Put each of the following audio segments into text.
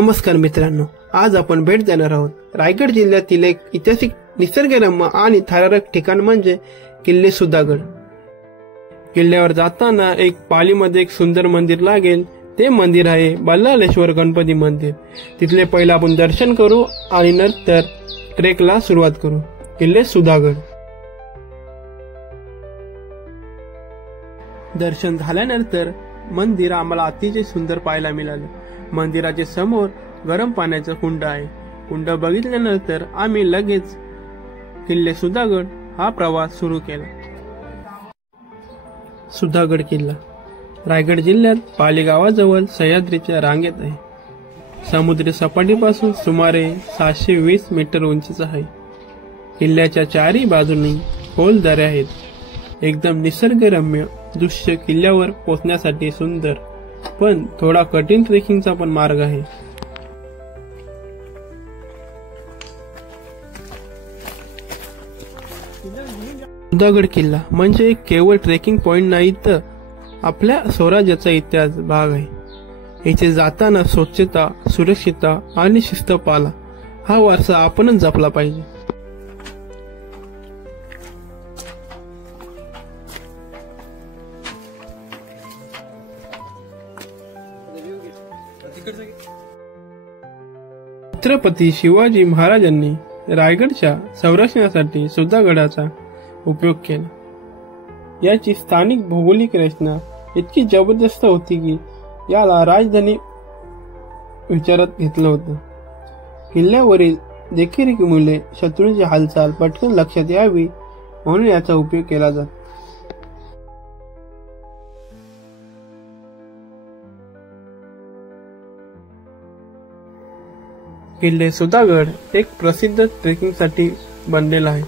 नमस्कार मित्रांनो, आज आपण भेट देणार आहोत रायगड जिल्ह्यातील एक ऐतिहासिक निसर्गरम्य आणि थरारक ठिकाण म्हणजे किल्ले सुधागड। किल्ल्यावर जाताना एक पालीमध्ये एक सुंदर मंदिर लागेल, ते मंदिर आहे बल्लाळेश्वर गणपती मंदिर। तिथले पहिला आपण दर्शन करू आणि नंतर ट्रेकला सुरुवात करू। किल्ले सुधागड दर्शन झाल्यानंतर मंदिर आम्हाला अतिशय सुंदर पाहायला मिळाले। मंदिराच्या समोर गरम पाण्याचा कुंड आहे। कुंड बघितल्यानंतर आम्ही लगेच किल्ले सुधागड हा प्रवास सुरू केला। सुधागड किल्ला रायगड जिल्ह्यात पाली गावाजवळ सह्याद्रीच्या रांगेत आहे। समुद्री सपाटीपासून सुमारे 720 मीटर उंचीचा आहे। किल्ल्याच्या चारही बाजूंनी खोल दऱ्या आहेत। एकदम निसर्गरम्य दृश्य। किल्ल्यावर पोहोचण्यासाठी सुंदर पण थोडा कठीण ट्रेकिंगचा पण मार्ग आहे। सुधागड किल्ला म्हणजे केवळ ट्रेकिंग पॉइंट नाही, तर आपल्या स्वराज्याचा इतिहास भाग आहे। इथे जाताना स्वच्छता, सुरक्षितता आणि शिस्त पाळा हा वारसा आपणच जपला पाहिजे। छत्रपती शिवाजी महाराजांनी रायगडच्या संरक्षणासाठी सुधागडाचा उपयोग केला। याची स्थानिक भौगोलिक रचना इतकी जबरदस्त होती की याला राजधानी विचारात घेतलं होतं। किल्ल्यावरील देखरेखीमुळे शत्रूंची हालचाल पटकन लक्षात यावी म्हणून याचा उपयोग केला जातो। किल्ले सुधागड एक प्रसिद्ध ट्रेकिंगसाठी बनलेला आहे।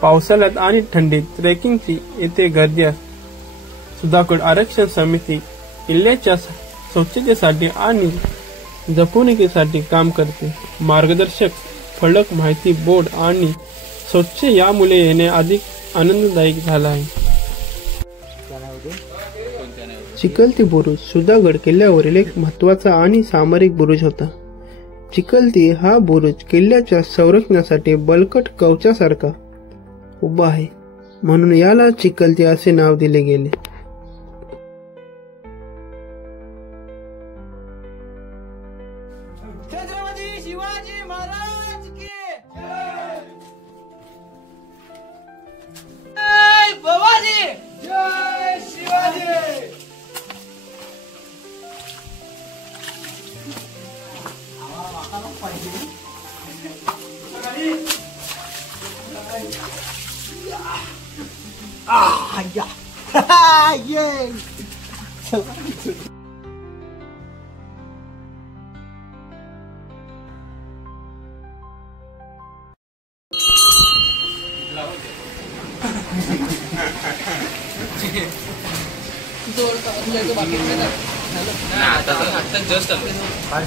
पावसाळ्यात आणि थंडीत ट्रेकिंगची येथे गर्दी असते। सुधागड आरक्षण समिती किल्ल्याच्या स्वच्छतेसाठी आणि जपणुकीसाठी काम करते। मार्गदर्शक फलक, माहिती बोर्ड आणि स्वच्छ यामुळे येणे अधिक आनंददायक झाला आहे। चिखलती बुरुज सुधागड किल्ल्यावरील एक महत्त्वाचा आणि सामरिक बुरुज होता। चिखलती हा बुरुज किल्ल्याच्या संरक्षणासाठी बलकट कवचासारखा उभा आहे, म्हणून याला चिखलती असे नाव दिले गेले। छत्रपती शिवाजी महाराज की जय भवानी, जय शिवाजी।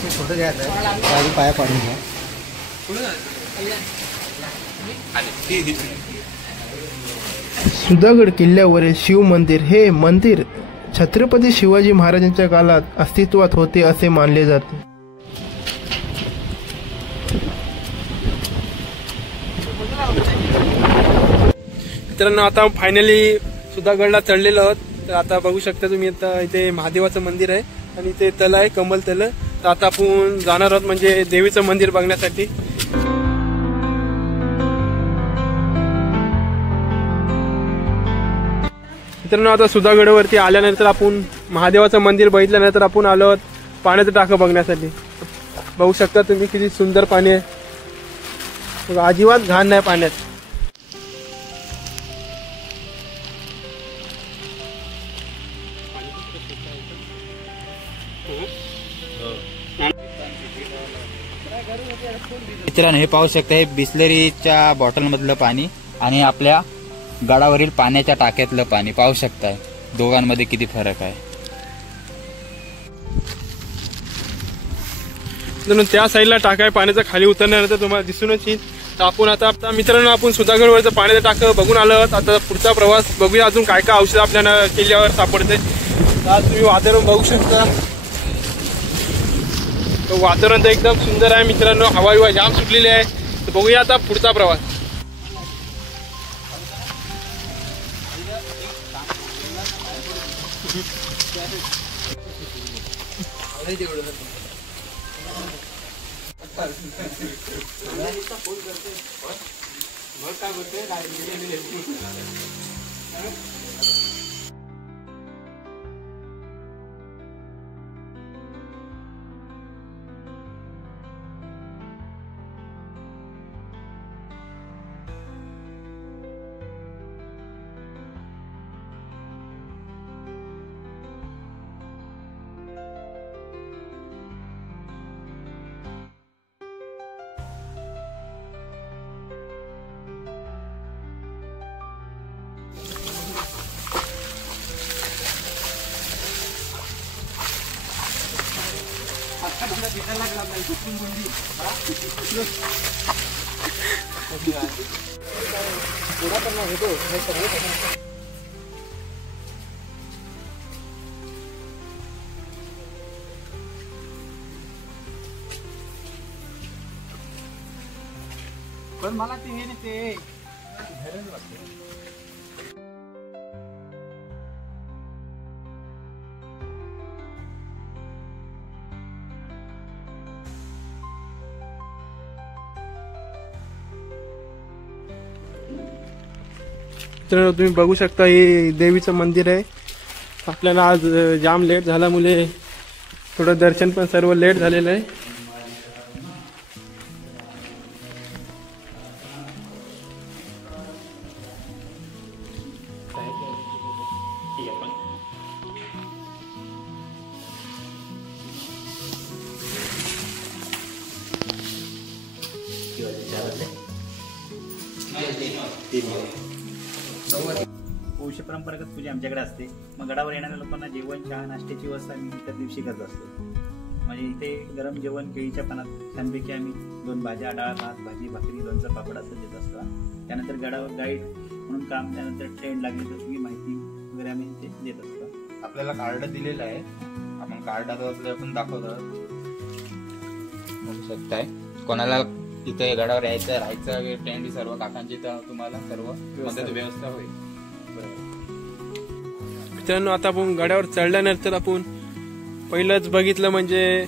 छोटं घ्यायचं आहे, पाया पाडून घ्या। सुधागड किल्ल्यावरील शिव मंदिर हे मंदिर छत्रपती शिवाजी महाराजांच्या काळात अस्तित्वात होते असे मानले जाते। मित्रांनो, आता फायनली सुधागडला चढलेलो आहोत। तर आता बघू शकता तुम्ही, आता इथे महादेवाचं मंदिर आहे आणि इथे तल आहे, कमल तल। तर आता आपण जाणार आहोत म्हणजे देवीचं मंदिर बघण्यासाठी। मित्रांनो, आता सुधागडवरती आल्यानंतर आपण महादेवाचं मंदिर बघितल्यानंतर आपण आलो आहोत पाण्याचं टाकं बघण्यासाठी। बघू शकता तुम्ही किती सुंदर पाणी आहे, अजिबात घाण नाही पाण्यात। मित्रांनो, हे पाहू शकता, हे बिस्लरीच्या बॉटल मधलं पाणी आणि आपल्या गडावरील पाण्याच्या टाक्यातलं पाणी पाहू शकताय, दोघांमध्ये किती फरक आहे। त्या साईडला टाका आहे पाण्याचा, खाली उतरल्यानंतर तुम्हाला दिसूनच येईल। तर आपण आता मित्रांनो, आपण सुधागडवरचं पाण्याचं टाकं बघून आलो आहोत। आता पुढचा प्रवास बघूया, अजून काय काय औषध आपल्याला किल्ल्यावर सापडते। तुम्ही वातावरण बघू शकता, वातावरण तर एकदम सुंदर आहे मित्रांनो, हवा जाम सुटलेली आहे. तर बघूया आता पुढचा प्रवास. पण मला ते हे ते तर तुम्ही बघू शकता हे देवीचं मंदिर आहे. आपल्याला आज जाम लेट झाल्यामुळे थोडं दर्शन पण सर्व लेट झालेलं आहे. पौष परंपरागत पूजा आमच्याकडे असते. मग गडावर येणाऱ्या लोकांना जेवण, चहा, नाश्त्याची व्यवस्था आम्ही इतर दिवशी करत असतो. म्हणजे इथे गरम जेवण केळीच्या पानात छानपैकी आम्ही 2 भाज्या, डाळ, भात, भाजी, भाकरी, लोणचं, पापड असं देत असतो. त्यानंतर गडावर गाईड म्हणून काम, त्यानंतर ट्रेंड लागली तर तुम्ही माहिती वगैरे आम्ही ते देत असतो. आपल्याला कार्ड दिलेलं आहे, आपण कार्डावर आपण दाखवतो. बघू शकताय कोणाला तिथे गडावर यायचं, राहायचं, टेंट सर्व काकांची तर तुम्हाला सर्व मदत व्यवस्था होईल. मित्रांनो आता आपण गडावर चढल्यानंतर आपण पहिलंच बघितलं म्हणजे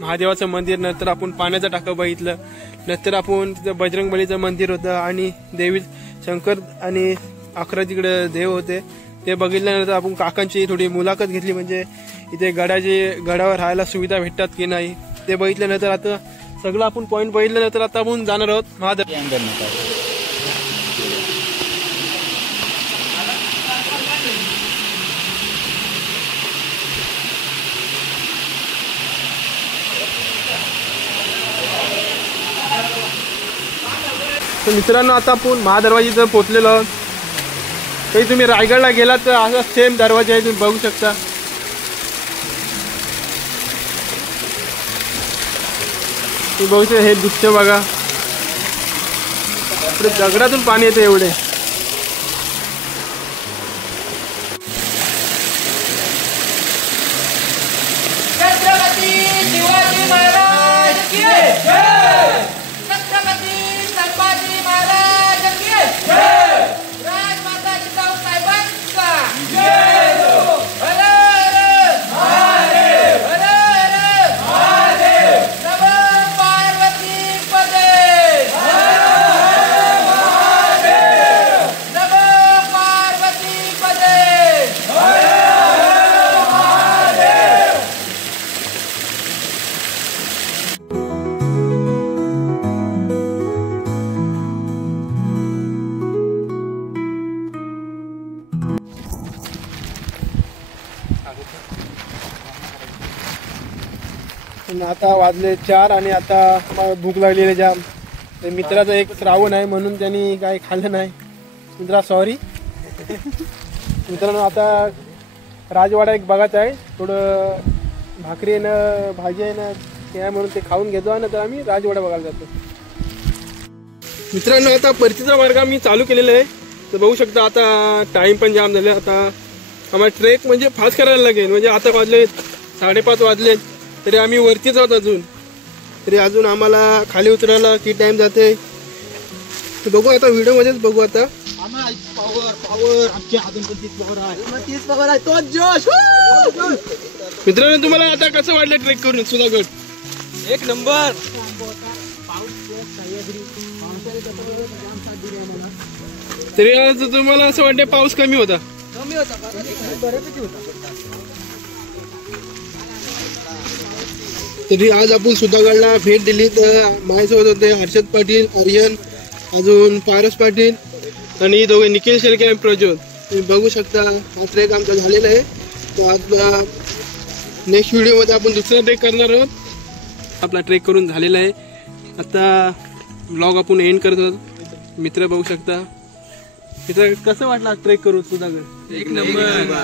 महादेवाचं मंदिर, नंतर आपण पाण्याचा टाका बघितलं, नंतर आपण तिथं बजरंगबलीचं मंदिर होतं आणि देवी शंकर आणि 11 तिकडे देव होते ते बघितल्यानंतर आपण काकांची थोडी मुलाखत घेतली. म्हणजे इथे गडावर राहायला सुविधा भेटतात की नाही ते बघितल्यानंतर आता सगळं आपण पॉईंट बघितल्यानंतर आता आपण जाणार आहोत महादेव. तर मित्रांनो आता आपण महादरवाजेचं पोहोचलेलो आहोत. तरी तुम्ही रायगडला गेलात तर असा सेम दरवाजा आहे, तुम्ही बघू शकता. तुम्ही बघू शकता हे दृश्य बघा, पुढे दगडातून पाणी येतं एवढे. छत्रपती शिवाजी महाराज की जय. छत्रपती संभाजी महाराज की जय. राजमाता जिजाऊ साहेबांचा जय. हर हर महादेव, हर हर महादेव. नमः पार्वती पदे, हर हर महादेव. नमः पार्वती पदे, हर हर महादेव. आता वाजले 4 आणि आता मला भूक लागलेली जाम. मित्राचा एक श्रावण आहे म्हणून त्यांनी काय खाल्लं नाही. मित्रा सॉरी. मित्रांनो आता राजवाडा एक बघायचा आहे, थोडं भाकरी आहे ना, भाजी आहे ना, ते आहे म्हणून ते खाऊन घेतो आणि नंतर आम्ही राजवाडा बघायला जातो. मित्रांनो आता परतीचा मार्ग आम्ही चालू केलेला आहे. तर बघू शकता आता टाइम पण जाम झाले. आता आम्हाला ट्रेक म्हणजे फास्ट करायला लागेल. म्हणजे आता वाजले 5:30 वाजले तरी आम्ही वरतीच आहोत अजून. तरी अजून आम्हाला खाली उतरायला किती टाइम जाते ते बघू आता, व्हिडिओ मध्येच बघू आता. मित्रांनो तुम्हाला आता कसं वाटलं ट्रेक करून सुधागड? एक नंबर. तरी आज तुम्हाला असं वाटतं पाऊस कमी होता? तरी आज आपण सुधागडला भेट दिली. तर माझ्यासोबत होते हर्षद पाटील, आर्यन, अजून पारस पाटील आणि दोघे निखिल शेळके आणि प्रज्वल. तुम्ही बघू शकता हा ट्रेक आमचा झालेला आहे. तर आज नेक्स्ट व्हिडिओमध्ये आपण दुसरा ट्रेक करणार आहोत. आपला ट्रेक करून झालेला आहे. आता ब्लॉग आपण एंड करत आहोत. मित्र बघू शकता. मित्र कसं वाटलं ट्रेक करून सुधागड? एक नंबर.